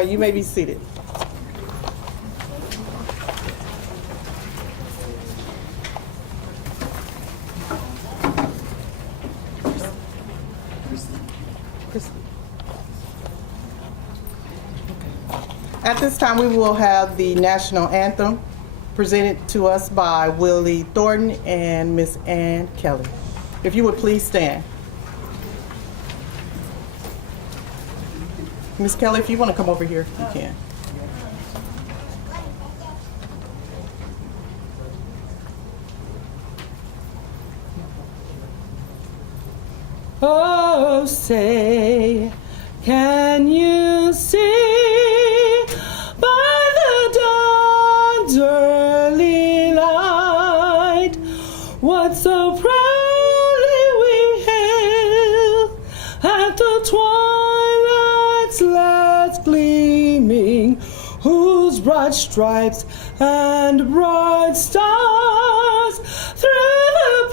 right, you may be seated. At this time, we will have the national anthem presented to us by Willie Thornton and Miss Ann Kelly. If you would please stand. Miss Kelly, if you want to come over here, you can. Oh, say, can you see by the dawn's early light what so proudly we hailed at the twilight's last gleaming, whose broad stripes and bright stars through the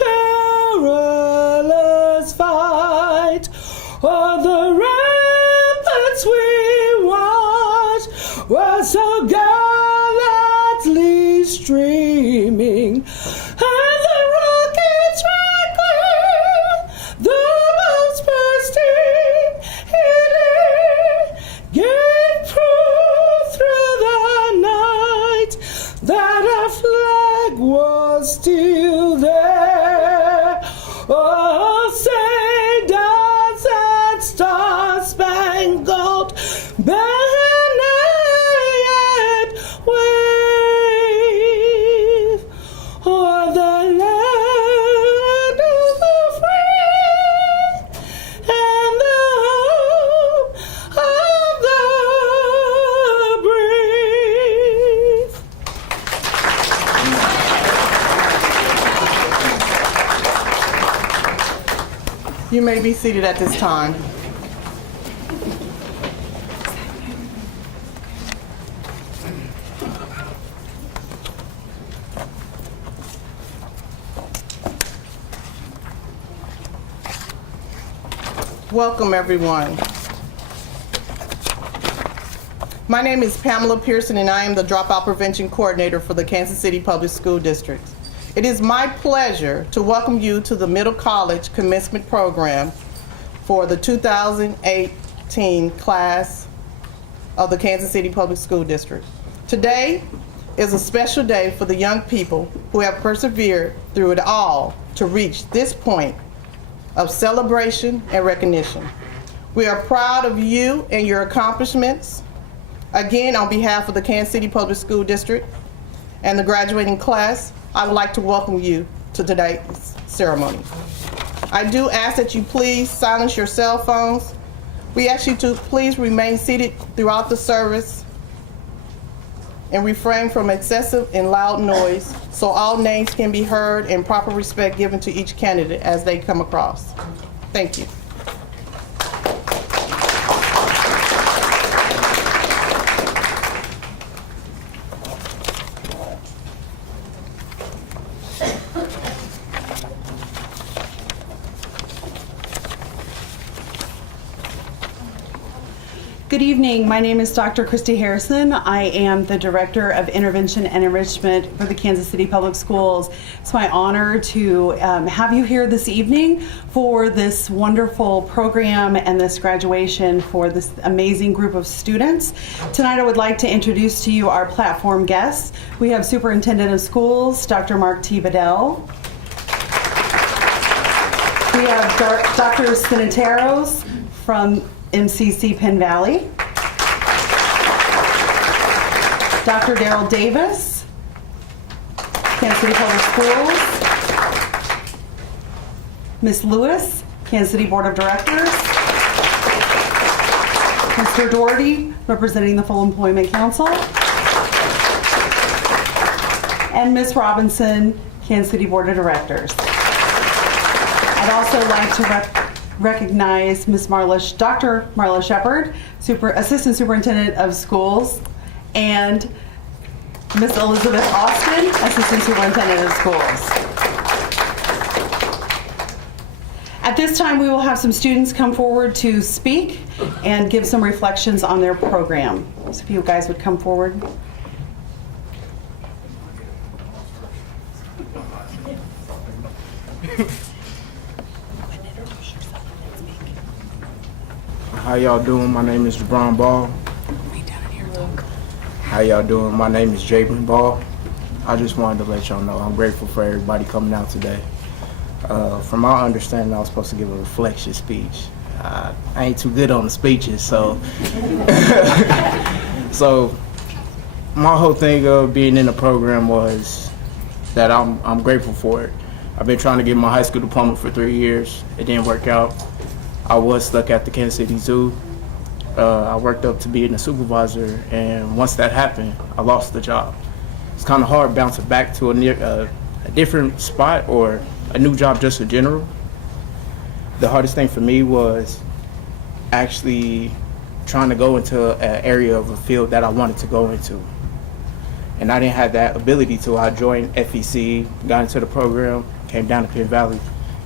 perilous fight o'er the ramparts we watched were so gallantly streaming, and the rockets reckless, the most bursting healing, gave proof through the night that our flag was still there. Oh, say does that star-spangled banner yet wave o'er the land of the free and the home of the brave? You may be seated at this time. Welcome, everyone. My name is Pamela Pearson, and I am the Dropout Prevention Coordinator for the Kansas City Public School District. It is my pleasure to welcome you to the Middle College Commencement Program for the 2018 class of the Kansas City Public School District. Today is a special day for the young people who have persevered through it all to reach this point of celebration and recognition. We are proud of you and your accomplishments. Again, on behalf of the Kansas City Public School District and the graduating class, I would like to welcome you to today's ceremony. I do ask that you please silence your cell phones. We ask you to please remain seated throughout the service and refrain from excessive and loud noise so all names can be heard and proper respect given to each candidate as they come across. Thank you. Good evening. My name is Dr. Christy Harrison. I am the Director of Intervention and Enrichment for the Kansas City Public Schools. It's my honor to have you here this evening for this wonderful program and this graduation for this amazing group of students. Tonight I would like to introduce to you our platform guests. We have Superintendent of Schools, Dr. Mark T. Bedell. We have Dr. Spinateros from MCC Penn Valley. Dr. Darrell Davis, Kansas City Public Schools. Ms. Lewis, Kansas City Board of Directors. Mr. Doherty, representing the Full Employment Council. And Ms. Robinson, Kansas City Board of Directors. I'd also like to recognize Ms. Dr. Marla Shepard, Assistant Superintendent of Schools, and Ms. Elizabeth Austin, Assistant Superintendent of Schools. At this time, we will have some students come forward to speak and give some reflections on their program. So if you guys would come forward. How y'all doing? My name is Jabron Ball. How y'all doing? My name is Jabron Ball. I just wanted to let y'all know I'm grateful for everybody coming out today. From my understanding, I was supposed to give a reflection speech. I ain't too good on the speeches, so so my whole thing of being in the program was that I'm grateful for it. I've been trying to get my high school diploma for 3 years. It didn't work out. I was stuck at the Kansas City Zoo. I worked up to being a supervisor, and once that happened, I lost the job. It's kind of hard bouncing back to a different spot or a new job just in general. The hardest thing for me was actually trying to go into an area of a field that I wanted to go into. And I didn't have that ability till I joined FEC, got into the program, came down to Penn Valley,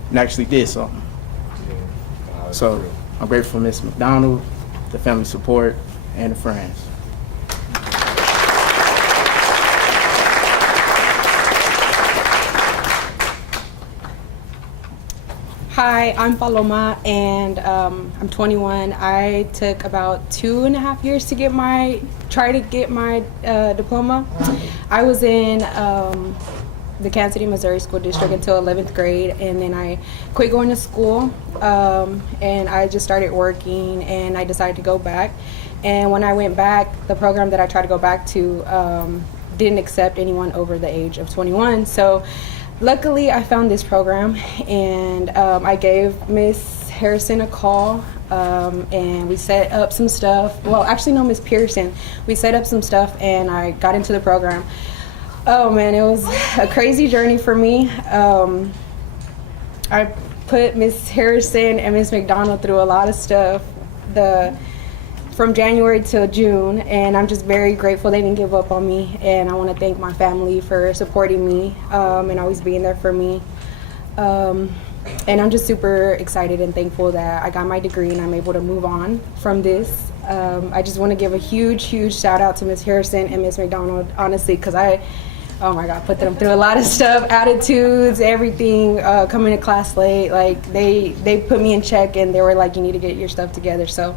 and actually did something. So I'm grateful for Ms. McDonald, the family support, and the friends. Hi, I'm Paloma, and I'm 21. I took about 2.5 years to try to get my diploma. I was in the Kansas City, Missouri School District until 11th grade, and then I quit going to school, and I just started working, and I decided to go back. And when I went back, the program that I tried to go back to didn't accept anyone over the age of 21. So luckily, I found this program, and I gave Miss Harrison a call, and we set up some stuff. Well, actually, no, Miss Pearson. We set up some stuff, and I got into the program. Oh man, it was a crazy journey for me. I put Miss Harrison and Miss McDonald through a lot of stuff from January till June, and I'm just very grateful they didn't give up on me. And I want to thank my family for supporting me and always being there for me. And I'm just super excited and thankful that I got my degree and I'm able to move on from this. I just want to give a huge shout out to Miss Harrison and Miss McDonald, honestly, because oh my God, put them through a lot of stuff, attitudes, everything, coming to class late. Like they put me in check, and they were like, you need to get your stuff together. So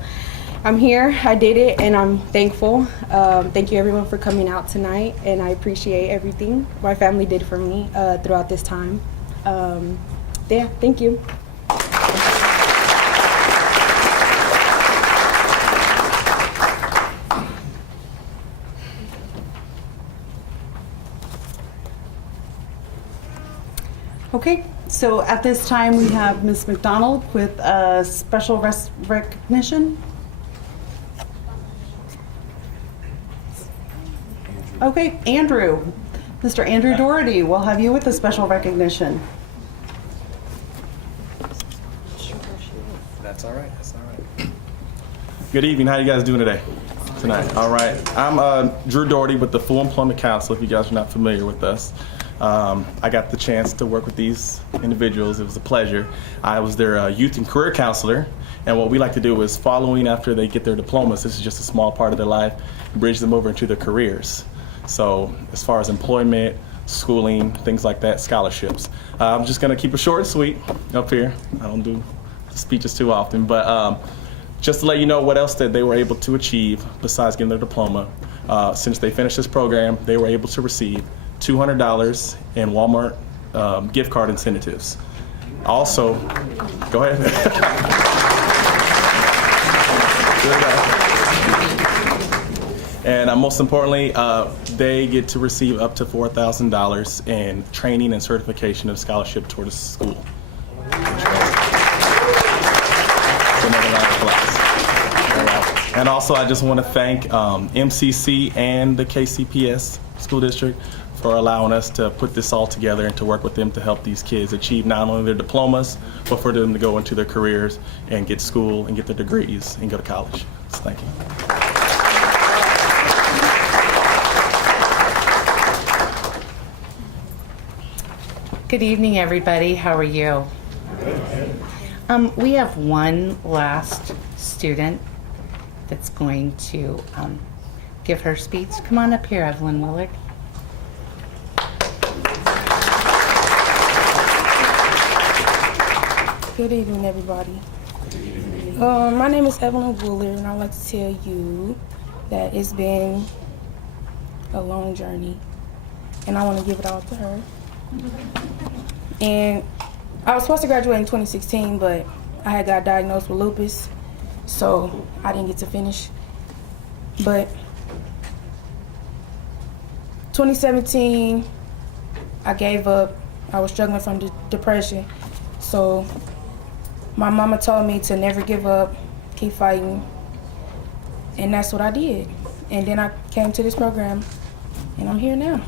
I'm here, I did it, and I'm thankful. Thank you everyone for coming out tonight, and I appreciate everything my family did for me throughout this time. Yeah, thank you. Okay, so at this time we have Ms. McDonald with a special recognition. Okay, Andrew. Mr. Andrew Doherty, we'll have you with a special recognition. That's all right. That's all right. Good evening. How you guys doing today? Tonight. All right. I'm Drew Doherty with the Full Employment Council, if you guys are not familiar with us. I got the chance to work with these individuals. It was a pleasure. I was their youth and career counselor, and what we like to do is following after they get their diplomas, this is just a small part of their life, bridge them over into their careers. So as far as employment, schooling, things like that, scholarships. I'm just gonna keep it short and sweet up here. I don't do speeches too often, but just to let you know what else that they were able to achieve besides getting their diploma. Since they finished this program, they were able to receive $200 in Walmart gift card incentives. Also, go ahead. And most importantly, they get to receive up to $4,000 in training and certification of scholarship toward a school. And also, I just want to thank MCC and the KCPS School District for allowing us to put this all together and to work with them to help these kids achieve not only their diplomas, but for them to go into their careers and get school and get their degrees and go to college. So thank you. Good evening, everybody. How are you? We have one last student that's going to give her speech. Come on up here, Evelyn Willard. Good evening, everybody. My name is Evelyn Willard, and I'd like to tell you that it's been a long journey, and I want to give it all to her. And I was supposed to graduate in 2016, but I had got diagnosed with lupus, so I didn't get to finish. But 2017, I gave up. I was struggling from depression, so my mama told me to never give up, keep fighting, and that's what I did. And then I came to this program, and I'm here now.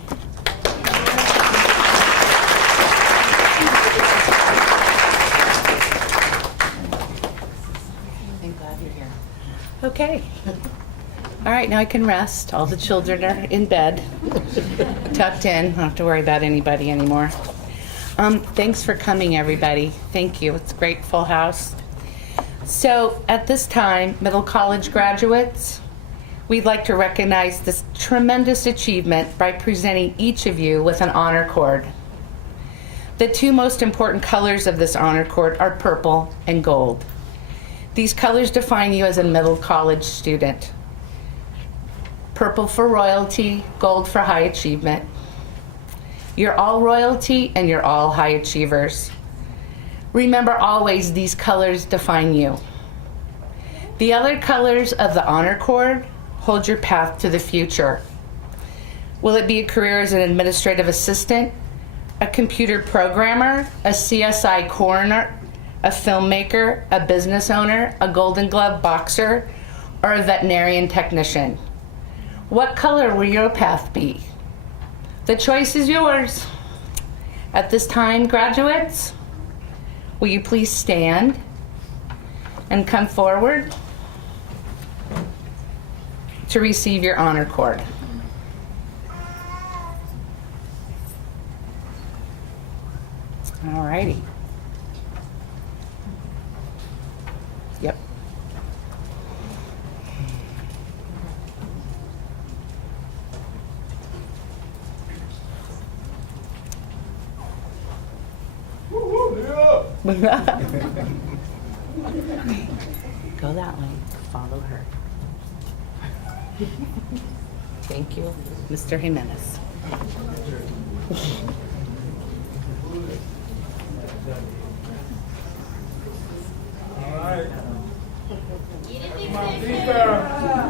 I'm glad you're here. Okay. All right, now I can rest. All the children are in bed, tucked in. Don't have to worry about anybody anymore. Thanks for coming, everybody. Thank you. It's a great full house. So at this time, middle college graduates, we'd like to recognize this tremendous achievement by presenting each of you with an honor cord. The two most important colors of this honor cord are purple and gold. These colors define you as a middle college student. Purple for royalty, gold for high achievement. You're all royalty and you're all high achievers. Remember always, these colors define you. The other colors of the honor cord hold your path to the future. Will it be a career as an administrative assistant, a computer programmer, a CSI coroner, a filmmaker, a business owner, a Golden Glove boxer, or a veterinarian technician? What color will your path be? The choice is yours. At this time, graduates, will you please stand and come forward to receive your honor cord? All righty. Yep. Go that way. Follow her. Thank you, Mr. Jimenez. All right. My beaker.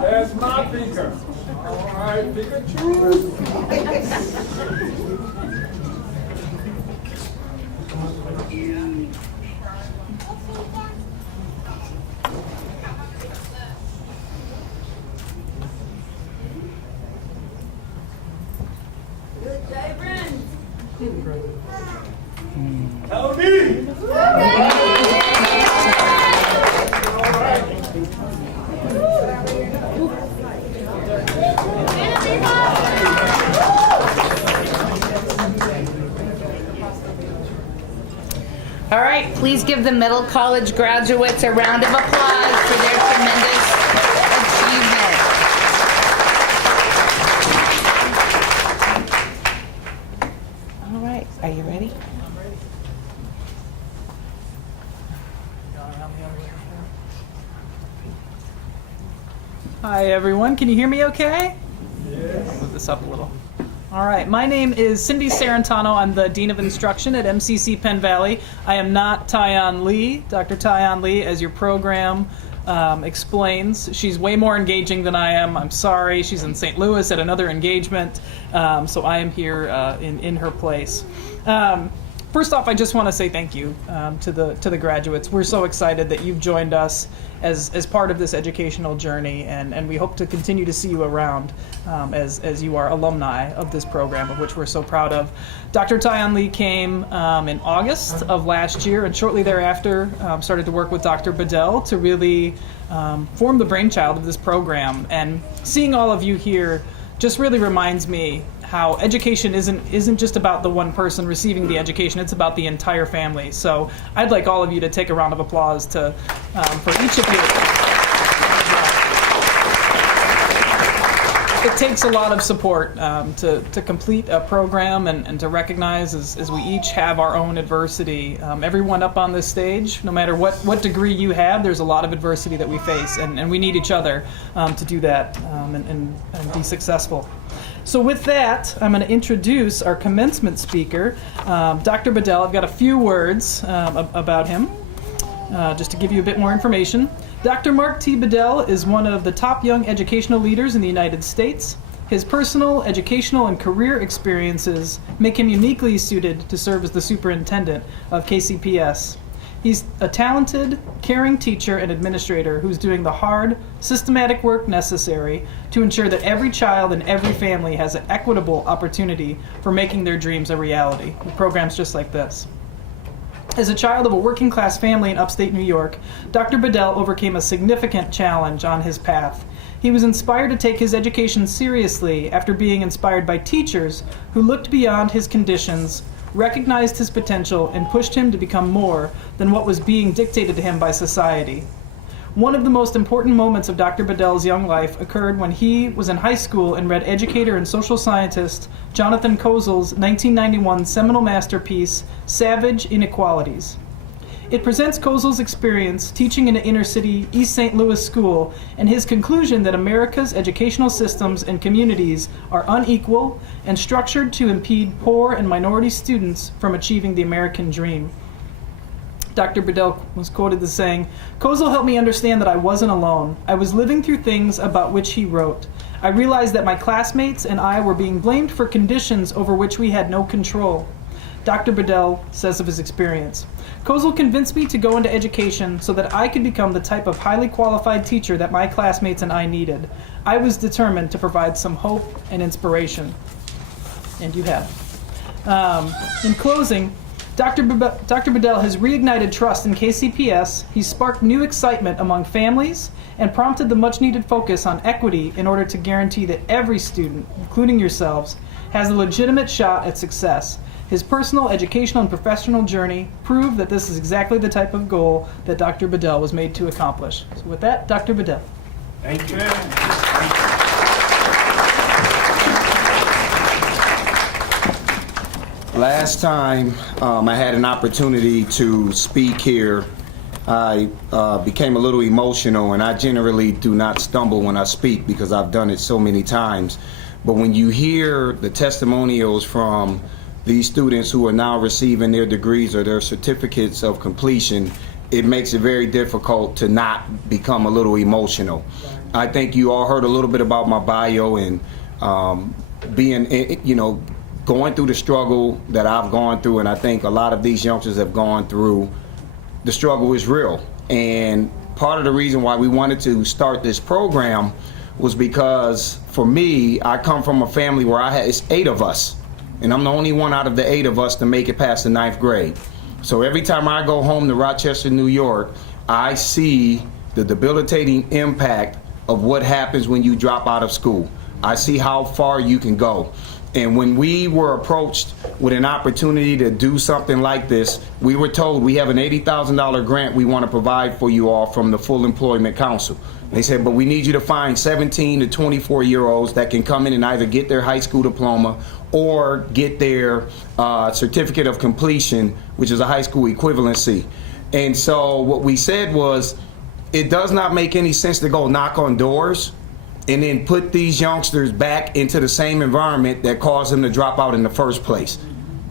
That's my beaker. All right, Pikachu. Howdy! All right, please give the middle college graduates a round of applause for their tremendous achievement. All right, are you ready? Hi everyone, can you hear me okay? Yes. I'll move this up a little. All right, my name is Cindy Sarantano. I'm the Dean of Instruction at MCC Penn Valley. I am not Tyon Lee, Dr. Tyon Lee, as your program explains. She's way more engaging than I am. I'm sorry, she's in St. Louis at another engagement, so I am here in her place. First off, I just want to say thank you to the graduates. We're so excited that you've joined us as part of this educational journey, and we hope to continue to see you around as you are alumni of this program, of which we're so proud of. Dr. Tyon Lee came in August of last year, and shortly thereafter started to work with Dr. Bedell to really form the brainchild of this program. And seeing all of you here just really reminds me how education isn't just about the one person receiving the education, it's about the entire family. So I'd like all of you to take a round of applause for each of you. It takes a lot of support to complete a program and to recognize as we each have our own adversity. Everyone up on this stage, no matter what degree you have, there's a lot of adversity that we face, and we need each other to do that and be successful. So with that, I'm going to introduce our commencement speaker, Dr. Bedell. I've got a few words about him, just to give you a bit more information. Dr. Mark T. Bedell is one of the top young educational leaders in the United States. His personal, educational, and career experiences make him uniquely suited to serve as the superintendent of KCPS. He's a talented, caring teacher and administrator who's doing the hard, systematic work necessary to ensure that every child and every family has an equitable opportunity for making their dreams a reality with programs just like this. As a child of a working-class family in upstate New York, Dr. Bedell overcame a significant challenge on his path. He was inspired to take his education seriously after being inspired by teachers who looked beyond his conditions, recognized his potential, and pushed him to become more than what was being dictated to him by society. One of the most important moments of Dr. Bedell's young life occurred when he was in high school and read educator and social scientist Jonathan Kozol's 1991 seminal masterpiece, Savage Inequalities. It presents Kozol's experience teaching in an inner-city East St. Louis school and his conclusion that America's educational systems and communities are unequal and structured to impede poor and minority students from achieving the American dream. Dr. Bedell was quoted as saying, "Kozol helped me understand that I wasn't alone. I was living through things about which he wrote. I realized that my classmates and I were being blamed for conditions over which we had no control." Dr. Bedell says of his experience, "Kozol convinced me to go into education so that I could become the type of highly qualified teacher that my classmates and I needed. I was determined to provide some hope and inspiration." And you have. In closing, Dr. Bedell has reignited trust in KCPS. He's sparked new excitement among families and prompted the much-needed focus on equity in order to guarantee that every student, including yourselves, has a legitimate shot at success. His personal, educational, and professional journey prove that this is exactly the type of goal that Dr. Bedell was made to accomplish. So with that, Dr. Bedell. Thank you. Last time I had an opportunity to speak here, I became a little emotional, and I generally do not stumble when I speak because I've done it so many times. But when you hear the testimonials from these students who are now receiving their degrees or their certificates of completion, it makes it very difficult to not become a little emotional. I think you all heard a little bit about my bio and being, going through the struggle that I've gone through, and I think a lot of these youngsters have gone through. The struggle is real, and part of the reason why we wanted to start this program was because, for me, I come from a family where it's 8 of us, and I'm the only one out of the 8 of us to make it past the 9th grade. So every time I go home to Rochester, New York, I see the debilitating impact of what happens when you drop out of school. I see how far you can go. And when we were approached with an opportunity to do something like this, we were told we have an $80,000 grant we want to provide for you all from the Full Employment Council. They said, but we need you to find 17 to 24-year-olds that can come in and either get their high school diploma or get their certificate of completion, which is a high school equivalency. And so what we said was, it does not make any sense to go knock on doors and then put these youngsters back into the same environment that caused them to drop out in the first place,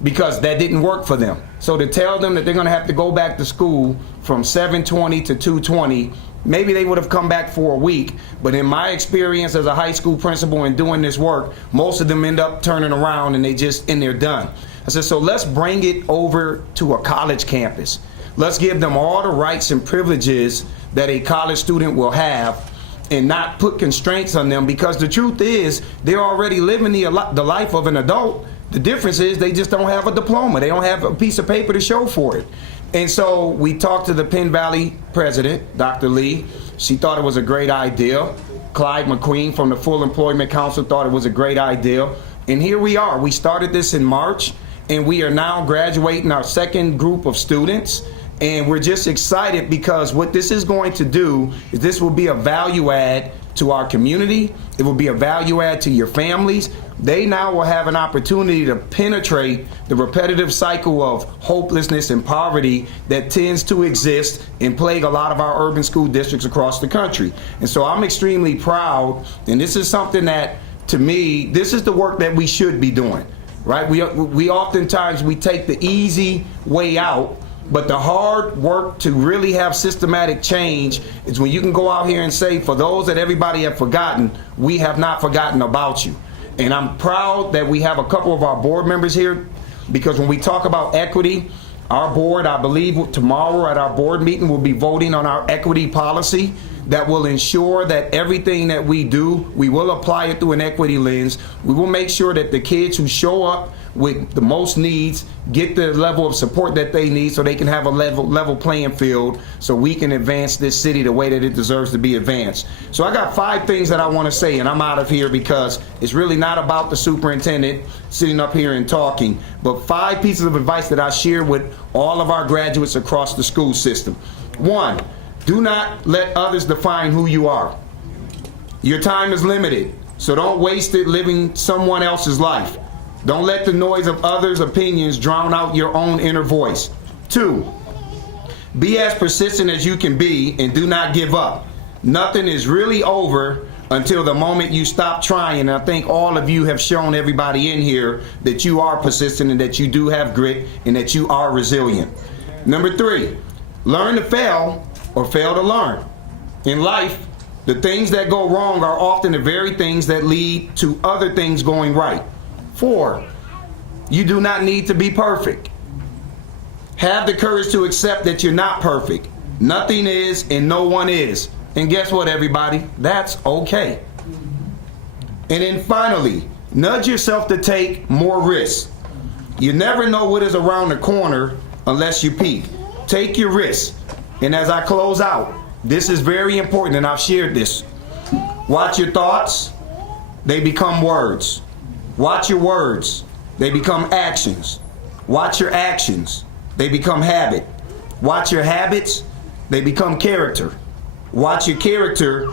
because that didn't work for them. So to tell them that they're gonna have to go back to school from 7:20 to 2:20, maybe they would have come back for a week, but in my experience as a high school principal and doing this work, most of them end up turning around and they're done. I said, so let's bring it over to a college campus. Let's give them all the rights and privileges that a college student will have, and not put constraints on them, because the truth is they're already living the life of an adult. The difference is they just don't have a diploma. They don't have a piece of paper to show for it. And so we talked to the Penn Valley president, Dr. Lee. She thought it was a great idea. Clyde McQueen from the Full Employment Council thought it was a great idea. And here we are. We started this in March, and we are now graduating our second group of students. And we're just excited because what this is going to do is this will be a value add to our community. It will be a value add to your families. They now will have an opportunity to penetrate the repetitive cycle of hopelessness and poverty that tends to exist and plague a lot of our urban school districts across the country. And so I'm extremely proud, and this is something that, to me, this is the work that we should be doing, right? We oftentimes, we take the easy way out, but the hard work to really have systematic change is when you can go out here and say, for those that everybody have forgotten, we have not forgotten about you. And I'm proud that we have a couple of our board members here, because when we talk about equity, our board, I believe tomorrow at our board meeting, will be voting on our equity policy that will ensure that everything that we do, we will apply it through an equity lens. We will make sure that the kids who show up with the most needs get the level of support that they need so they can have a level playing field so we can advance this city the way that it deserves to be advanced. So I got 5 things that I want to say, and I'm out of here because it's really not about the superintendent sitting up here and talking, but 5 pieces of advice that I share with all of our graduates across the school system. 1, do not let others define who you are. Your time is limited, so don't waste it living someone else's life. Don't let the noise of others' opinions drown out your own inner voice. 2, be as persistent as you can be and do not give up. Nothing is really over until the moment you stop trying. And I think all of you have shown everybody in here that you are persistent and that you do have grit and that you are resilient. Number 3, learn to fail or fail to learn. In life, the things that go wrong are often the very things that lead to other things going right. 4, you do not need to be perfect. Have the courage to accept that you're not perfect. Nothing is and no one is. And guess what, everybody? That's okay. And then finally, nudge yourself to take more risks. You never know what is around the corner unless you peek. Take your risks. And as I close out, this is very important, and I've shared this. Watch your thoughts, they become words. Watch your words, they become actions. Watch your actions, they become habit. Watch your habits, they become character. Watch your character,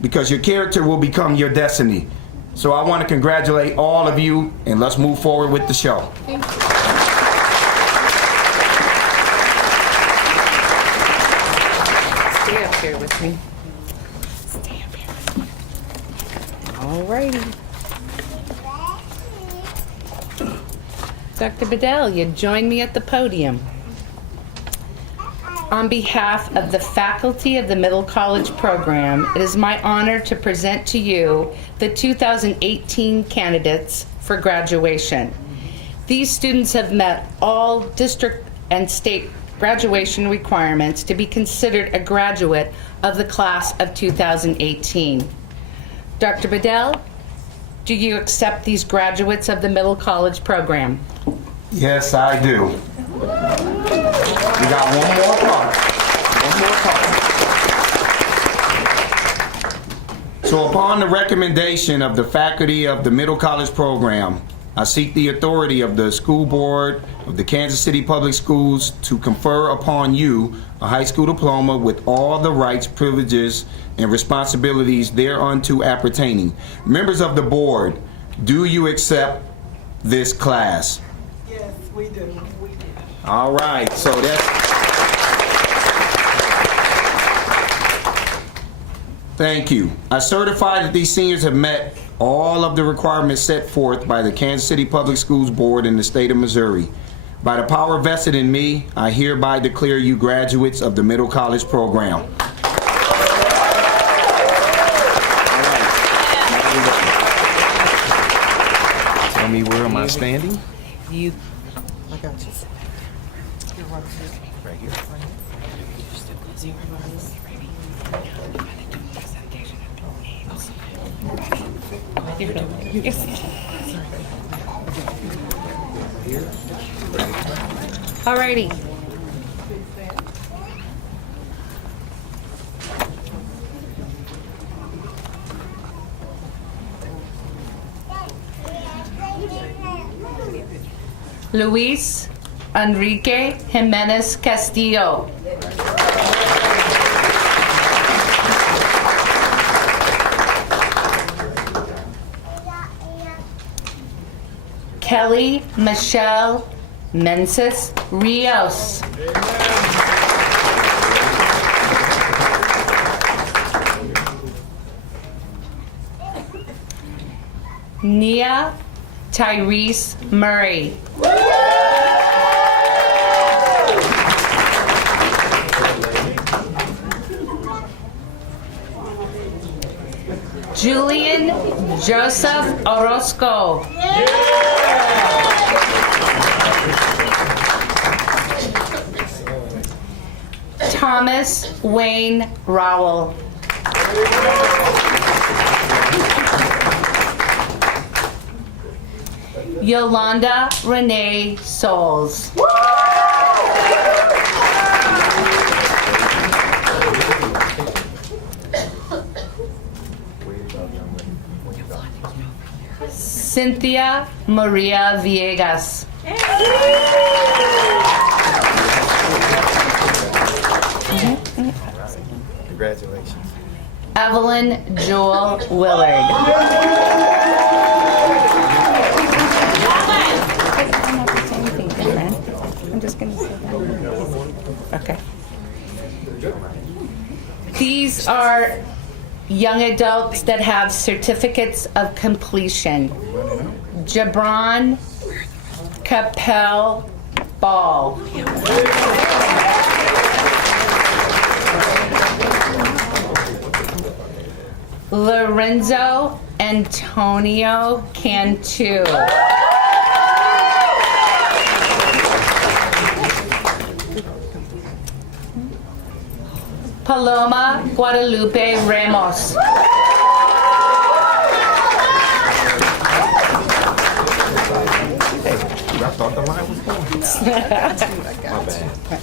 because your character will become your destiny. So I want to congratulate all of you, and let's move forward with the show. Thank you. Stay up here with me. Stay up here with me. All righty. Dr. Bedell, you join me at the podium. On behalf of the faculty of the Middle College program, it is my honor to present to you the 2018 candidates for graduation. These students have met all district and state graduation requirements to be considered a graduate of the class of 2018. Dr. Bedell, do you accept these graduates of the Middle College program? Yes, I do. We got one more part. So upon the recommendation of the faculty of the Middle College program, I seek the authority of the school board of the Kansas City Public Schools to confer upon you a high school diploma with all the rights, privileges, and responsibilities thereunto appertaining. Members of the board, do you accept this class? Yes, we do. All right, so that's... Thank you. I certify that these seniors have met all of the requirements set forth by the Kansas City Public Schools Board in the state of Missouri. By the power vested in me, I hereby declare you graduates of the Middle College program. Tell me, where am I standing? You. I got you. You're right here. Right here. All righty. Luis Enrique Jimenez Castillo. Kelly Michelle Menses Rios. Nia Tyrese Murray. Julian Joseph Orozco. Thomas Wayne Rowell. Yolanda Renee Souls. Cynthia Maria Villegas. Congratulations. Evelyn Joel Willard. I'm just gonna say that. Okay. These are young adults that have certificates of completion. Jabron Capel Ball. Lorenzo Antonio Cantu. Paloma Guadalupe Ramos. I thought the line was going. My bad.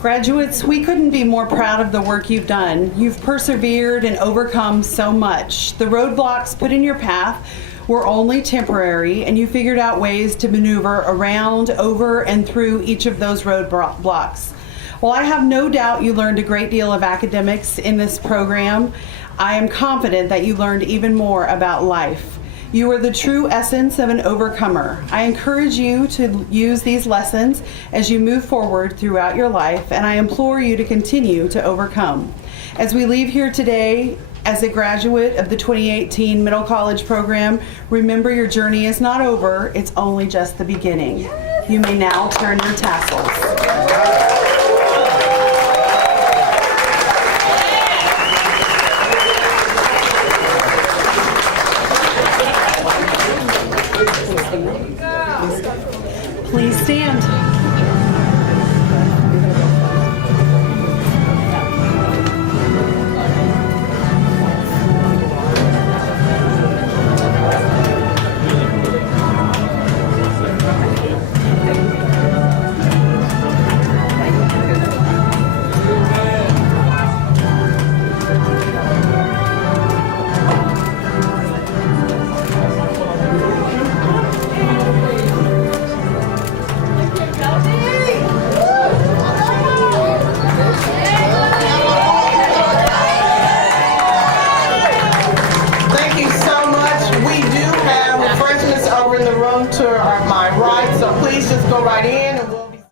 Graduates, we couldn't be more proud of the work you've done. You've persevered and overcome so much. The roadblocks put in your path were only temporary, and you figured out ways to maneuver around, over, and through each of those roadblocks. While I have no doubt you learned a great deal of academics in this program, I am confident that you learned even more about life. You are the true essence of an overcomer. I encourage you to use these lessons as you move forward throughout your life, and I implore you to continue to overcome. As we leave here today, as a graduate of the 2018 Middle College program, remember your journey is not over, it's only just the beginning. You may now turn your tassels. Please stand.